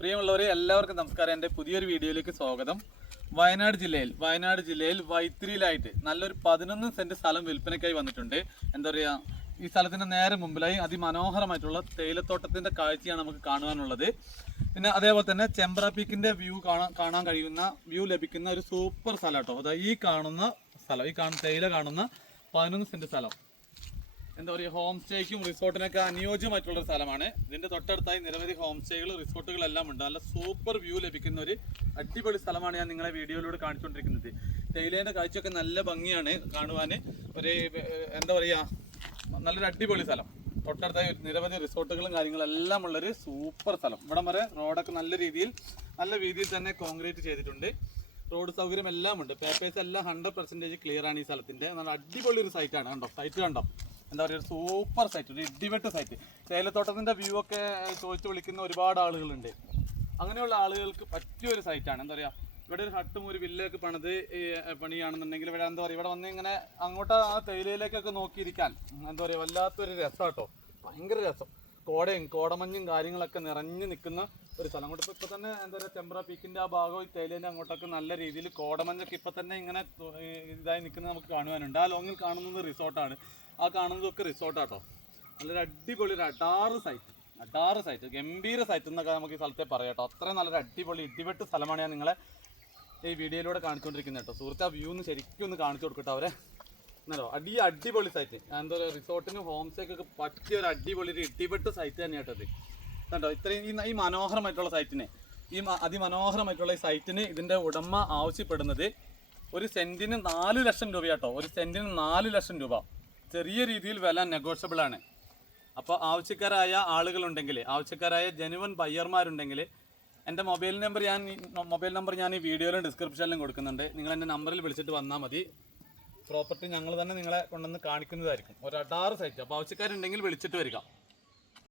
പ്രിയമുള്ളവരെ എല്ലാവർക്കും നമസ്കാരം. എന്റെ പുതിയൊരു വീഡിയോയിലേക്ക് സ്വാഗതം. വയനാട് ജില്ലയിൽ വയനാട് ജില്ലയിൽ വൈത്തിരിയിലായിട്ട് നല്ലൊരു പതിനൊന്ന് സെന്റ് സ്ഥലം വിൽപ്പനയ്ക്കായി വന്നിട്ടുണ്ട്. എന്താ പറയുക ഈ സ്ഥലത്തിന്റെ നേരെ മുമ്പിലായി അതിമനോഹരമായിട്ടുള്ള തേയിലത്തോട്ടത്തിന്റെ കാഴ്ചയാണ് നമുക്ക് കാണുവാനുള്ളത്. പിന്നെ അതേപോലെ തന്നെ ചെമ്പ്ര പീക്കിന്റെ വ്യൂ കാണാൻ കാണാൻ കഴിയുന്ന വ്യൂ ലഭിക്കുന്ന ഒരു സൂപ്പർ സ്ഥലം കേട്ടോ. അതായത് ഈ കാണുന്ന സ്ഥലം ഈ കാണുന്ന തേയില കാണുന്ന പതിനൊന്ന് സെന്റ് സ്ഥലം. എന്താ പറയുക ഹോം സ്റ്റേക്കും റിസോർട്ടിനൊക്കെ അനുയോജ്യമായിട്ടുള്ള ഒരു സ്ഥലമാണ്. ഇതിന്റെ തൊട്ടടുത്തായി നിരവധി ഹോം സ്റ്റേകൾ റിസോർട്ടുകളെല്ലാം ഉണ്ട്. നല്ല സൂപ്പർ വ്യൂ ലഭിക്കുന്ന ഒരു അടിപൊളി സ്ഥലമാണ് ഞാൻ നിങ്ങളെ വീഡിയോയിലൂടെ കാണിച്ചുകൊണ്ടിരിക്കുന്നത് തേയിലേന്റെ കാഴ്ചയൊക്കെ നല്ല ഭംഗിയാണ് കാണുവാൻ ഒരു എന്താ പറയുക നല്ലൊരു അടിപൊളി സ്ഥലം. തൊട്ടടുത്തായി നിരവധി റിസോർട്ടുകളും കാര്യങ്ങളെല്ലാം ഉള്ളൊരു സൂപ്പർ സ്ഥലം. ഇവിടം വരെ റോഡൊക്കെ നല്ല രീതിയിൽ നല്ല രീതിയിൽ തന്നെ കോൺക്രീറ്റ് ചെയ്തിട്ടുണ്ട്. റോഡ് സൗകര്യം എല്ലാം ഉണ്ട്. പേപ്പേഴ്സ് എല്ലാം ഹൺഡ്രഡ് പെർസെന്റേജ് ക്ലിയർ ആണ് ഈ സ്ഥലത്തിന്റെ നല്ല അടിപൊളി ഒരു സൈറ്റാണ് കണ്ടോ? സൈറ്റ് കണ്ടോ? എന്താ പറയുക സൂപ്പർ സൈറ്റ് ഒരു ഇടിവെട്ട് സൈറ്റ് തേയിലത്തോട്ടത്തിന്റെ വ്യൂ ഒക്കെ ചോദിച്ചു വിളിക്കുന്ന ഒരുപാട് ആളുകളുണ്ട്. അങ്ങനെയുള്ള ആളുകൾക്ക് പറ്റിയ ഒരു സൈറ്റാണ് എന്താ പറയുക ഇവിടെ ഒരു ഹട്ടും ഒരു വില്ലയൊക്കെ പണിത് പണിയാണെന്നുണ്ടെങ്കിൽ ഇവിടെ എന്താ പറയുക ഇവിടെ വന്ന് ഇങ്ങനെ അങ്ങോട്ട് ആ തേയിലയിലേക്കൊക്കെ നോക്കിയിരിക്കാൻ എന്താ പറയുക വല്ലാത്തൊരു രസം കേട്ടോ ഭയങ്കര രസം. കോടയും കോടമഞ്ഞും കാര്യങ്ങളൊക്കെ നിറഞ്ഞു നിൽക്കുന്ന ഒരു സ്ഥലം. അങ്ങോട്ട് ഇപ്പോൾ തന്നെ എന്താ പറയുക ചെമ്പ്ര പീക്കിന്റെ ആ ഭാഗം ഈ തേയിലേന്റെ അങ്ങോട്ടൊക്കെ നല്ല രീതിയിൽ കോടമഞ്ഞൊക്കെ ഇപ്പം തന്നെ ഇങ്ങനെ ഇതായി നിൽക്കുന്നത് നമുക്ക് കാണുവാനുണ്ട്. ആ ലോങ്ങിൽ കാണുന്നത് റിസോർട്ടാണ് ആ കാണുന്നതൊക്കെ റിസോർട്ടാട്ടോ നല്ലൊരു അടിപൊളി ഒരു അടാറ് സൈറ്റ് അടാറ് സൈറ്റ് ഗംഭീര സൈറ്റ് എന്നൊക്കെ നമുക്ക് ഈ സ്ഥലത്തെ പറയാം കേട്ടോ. അത്രയും നല്ലൊരു അടിപൊളി ഇടിവെട്ട് സ്ഥലമാണ് ഞാൻ നിങ്ങളെ ഈ വീഡിയോയിലൂടെ കാണിച്ചുകൊണ്ടിരിക്കുന്നത് കേട്ടോ. സുഹൃത്ത് ആ വ്യൂ ഒന്ന് ശരിക്കും ഒന്ന് കാണിച്ചു കൊടുക്കട്ടെ അവരെ. എന്നല്ലോ അടി അടിപൊളി സൈറ്റ് എന്താ പറയുക റിസോർട്ടിനും ഹോം സ്റ്റേക്കൊക്കെ പറ്റിയ ഒരു അടിപൊളി ഒരു ഇടിവെട്ട് സൈറ്റ് തന്നെയാണ് കേട്ടോ ഇത്. കണ്ടോ ഇത്രയും ഈ മനോഹരമായിട്ടുള്ള സൈറ്റിന് ഈ അതിമനോഹരമായിട്ടുള്ള ഈ സൈറ്റിന് ഇതിന്റെ ഉടമ ആവശ്യപ്പെടുന്നത് ഒരു സെന്റിന് നാല് ലക്ഷം രൂപ കേട്ടോ. ഒരു സെന്റിന് നാല് ലക്ഷം രൂപ. ചെറിയ രീതിയിൽ വില നെഗോഷ്യബിൾ ആണ്. അപ്പോൾ ആവശ്യക്കാരായ ആളുകളുണ്ടെങ്കിൽ ആവശ്യക്കാരായ ജനുവൻ ബയ്യർമാരുണ്ടെങ്കിൽ എന്റെ മൊബൈൽ നമ്പർ ഞാൻ മൊബൈൽ നമ്പർ ഞാൻ ഈ വീഡിയോയിലും ഡിസ്ക്രിപ്ഷനിലും കൊടുക്കുന്നുണ്ട്. നിങ്ങൾ എന്റെ നമ്പറിൽ വിളിച്ചിട്ട് വന്നാൽ മതി. പ്രോപ്പർട്ടി ഞങ്ങൾ തന്നെ നിങ്ങളെ കൊണ്ടുവന്ന് കാണിക്കുന്നതായിരിക്കും. ഒരു അടാറ് സൈറ്റ് അപ്പോൾ ആവശ്യക്കാരുണ്ടെങ്കിൽ വിളിച്ചിട്ട് വരിക.